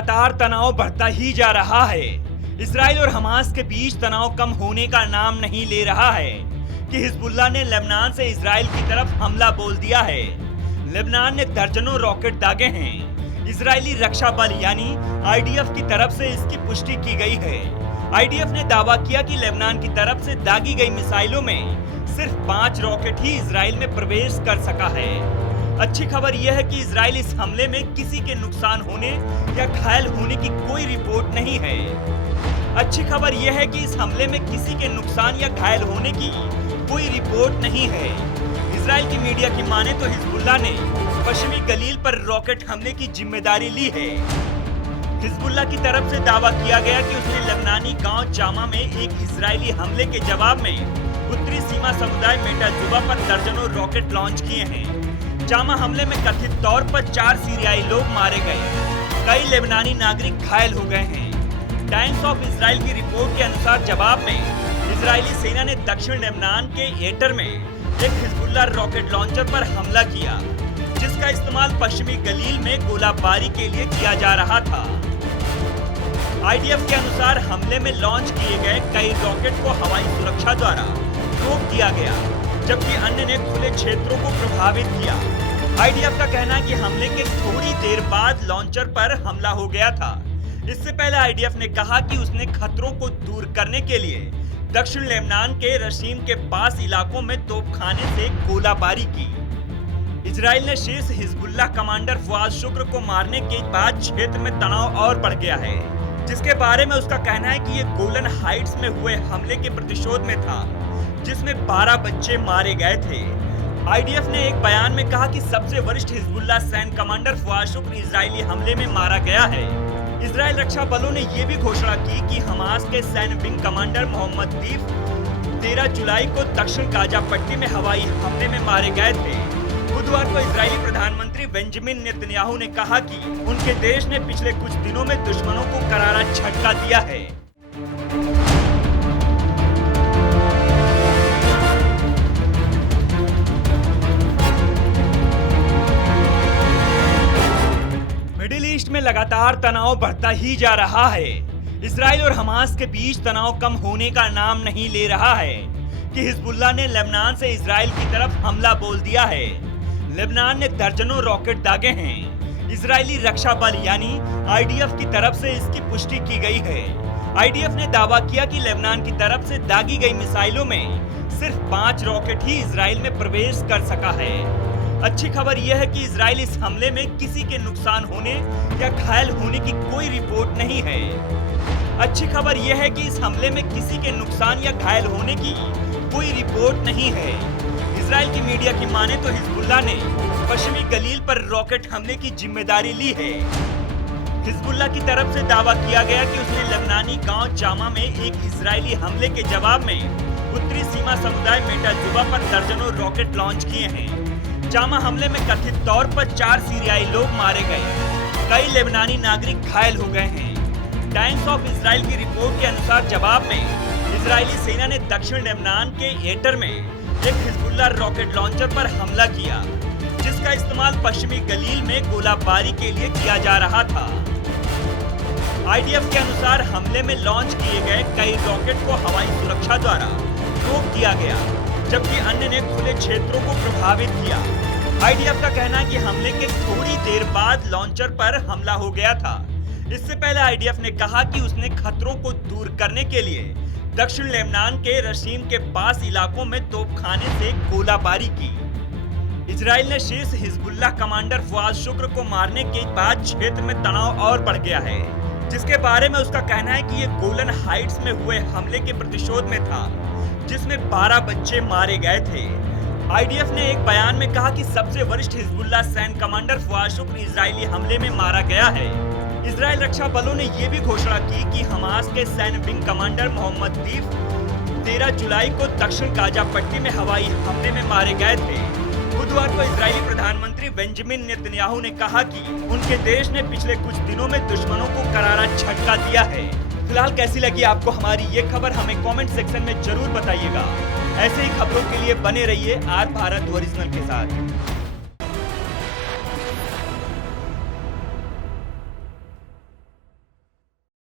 लगातार तनाव बढ़ता ही जा रहा है। इजराइल और हमास के बीच तनाव कम होने का नाम नहीं ले रहा है कि हिजबुल्लाह ने लेबनान से इजराइल की तरफ हमला बोल दिया है। लेबनान ने दर्जनों रॉकेट दागे हैं। इजरायली रक्षा बल यानी आईडीएफ की तरफ से इसकी पुष्टि की गई है। आईडीएफ ने दावा किया कि लेबनान की तरफ से दागी गई मिसाइलों में सिर्फ 5 रॉकेट ही इजराइल में प्रवेश कर सका है। अच्छी खबर यह है कि इजराइल इस हमले में किसी के नुकसान होने या घायल होने की कोई रिपोर्ट नहीं है। अच्छी खबर यह है कि इस हमले में किसी के नुकसान या घायल होने की कोई रिपोर्ट नहीं है। इजराइल की मीडिया की माने तो हिजबुल्लाह ने पश्चिमी गलील पर रॉकेट हमले की जिम्मेदारी ली है। हिजबुल्लाह की तरफ से दावा किया गया कि उसने लेबनानी गांव जामा में एक इजरायली हमले के जवाब में उत्तरी सीमा समुदाय मेटाजुबा पर दर्जनों रॉकेट लॉन्च किए हैं। जामा हमले में कथित तौर पर 4 सीरियाई लोग मारे गए, कई लेबनानी नागरिक घायल हो गए हैं। टाइम्स ऑफ इजराइल की रिपोर्ट के अनुसार जवाब में इजरायली सेना ने दक्षिण लेबनान के एटर में एक हिजबुल्लाह रॉकेट लॉन्चर पर हमला किया, जिसका इस्तेमाल पश्चिमी गलील में गोलाबारी के लिए किया जा रहा था। आईडीएफ के अनुसार हमले में लॉन्च किए गए कई रॉकेट को हवाई सुरक्षा द्वारा रोक दिया गया, जबकि अन्य ने खुले क्षेत्रों को प्रभावित किया। आईडीएफ का कहना है कि हमले के थोड़ी देर बाद लॉन्चर पर हमला हो गया था। इससे पहले आईडीएफ ने कहा कि उसने खतरों को दूर करने के लिए दक्षिण लेबनान के रशीम के पास इलाकों में तोपखाने से गोलाबारी की। इजराइल ने शीर्ष हिजबुल्लाह कमांडर फवाद शुक्र को मारने के बाद क्षेत्र में तनाव और बढ़ गया है, जिसके बारे में उसका कहना है कि ये गोलन हाइट्स में हुए हमले के प्रतिशोध में था, जिसमें 12 बच्चे मारे गए थे। आईडीएफ ने एक बयान में कहा कि सबसे वरिष्ठ हिजबुल्लाह सैन्य कमांडर फवाद शुक्र इजरायली हमले में मारा गया है। इजराइल रक्षा बलों ने यह भी घोषणा की कि हमास के सैन्य विंग कमांडर मोहम्मद दीफ 13 जुलाई को दक्षिण गाजा पट्टी में हवाई हमले में मारे गए थे। बुधवार को इजरायली प्रधानमंत्री बेंजामिन नेतन्याहू ने कहा कि उनके देश ने पिछले कुछ दिनों में दुश्मनों को करारा झटका दिया है। मिडिल ईस्ट में लगातार तनाव बढ़ता ही जा रहा है। इजराइल और हमास के बीच तनाव कम होने का नाम नहीं ले रहा है कि हिजबुल्लाह ने लेबनान से इजराइल की तरफ हमला बोल दिया है। लेबनान ने दर्जनों रॉकेट दागे हैं। इजरायली रक्षा बल यानी आईडीएफ की तरफ से इसकी पुष्टि की गई है। आईडीएफ ने दावा किया कि लेबनान की तरफ से दागी गई मिसाइलों में सिर्फ 5 रॉकेट ही इजराइल में प्रवेश कर सका है। अच्छी खबर यह है कि इजराइल इस हमले में किसी के नुकसान होने या घायल होने की कोई रिपोर्ट नहीं है। अच्छी खबर यह है कि इस हमले में किसी के नुकसान या घायल होने की कोई रिपोर्ट नहीं है। इजराइल की मीडिया की माने तो हिजबुल्लाह ने पश्चिमी गलील पर रॉकेट हमले की जिम्मेदारी ली है। हिजबुल्लाह की तरफ से दावा किया गया कि उसने लेबनानी गांव जामा में एक इजरायली हमले के जवाब में उत्तरी सीमा समुदाय मेटाजुबा पर दर्जनों रॉकेट लॉन्च किए हैं। जामा हमले में कथित तौर पर 4 सीरियाई लोग मारे गए, कई लेबनानी नागरिक घायल हो गए हैं। टाइम्स ऑफ इजराइल की रिपोर्ट के अनुसार जवाब में इजरायली सेना ने दक्षिण लेबनान के एटर में एक हिजबुल्लाह रॉकेट लॉन्चर पर हमला किया, जिसका इस्तेमाल पश्चिमी गलील में गोलाबारी के लिए किया जा रहा था। आईडीएफ के अनुसार हमले में लॉन्च किए गए कई रॉकेट को हवाई सुरक्षा द्वारा रोक दिया गया, जबकि अन्य ने खुले क्षेत्रों को प्रभावित किया। आईडीएफ का कहना है कि हमले के थोड़ी देर बाद लॉन्चर पर हमला हो गया था। इससे पहले आईडीएफ ने कहा कि उसने खतरों को दूर करने के लिए दक्षिण लेबनान के रशीम के पास इलाकों में तोपखाने से गोलाबारी की। इजराइल ने शीर्ष हिजबुल्लाह कमांडर फवाद शुक्र को मारने के बाद क्षेत्र में तनाव और बढ़ गया है, जिसके बारे में उसका कहना है कि ये गोलन हाइट्स में हुए हमले के प्रतिशोध में था, जिसमें 12 बच्चे मारे गए थे। आईडीएफ ने एक बयान में कहा कि सबसे वरिष्ठ हिजबुल्लाह सैन्य कमांडर फवाद शुक्र इजरायली हमले में मारा गया है। इजराइल रक्षा बलों ने यह भी घोषणा की कि हमास के सैन्य विंग कमांडर मोहम्मद दीफ 13 जुलाई को दक्षिण गाजा पट्टी में हवाई हमले में मारे गए थे। बुधवार को इजरायली प्रधानमंत्री बेंजामिन नेतन्याहू ने कहा कि उनके देश ने पिछले कुछ दिनों में दुश्मनों को करारा झटका दिया है। फिलहाल कैसी लगी आपको हमारी ये खबर, हमें कमेंट सेक्शन में जरूर बताइएगा। ऐसे ही खबरों के लिए बने रहिए आज भारत ओरिजिनल के साथ।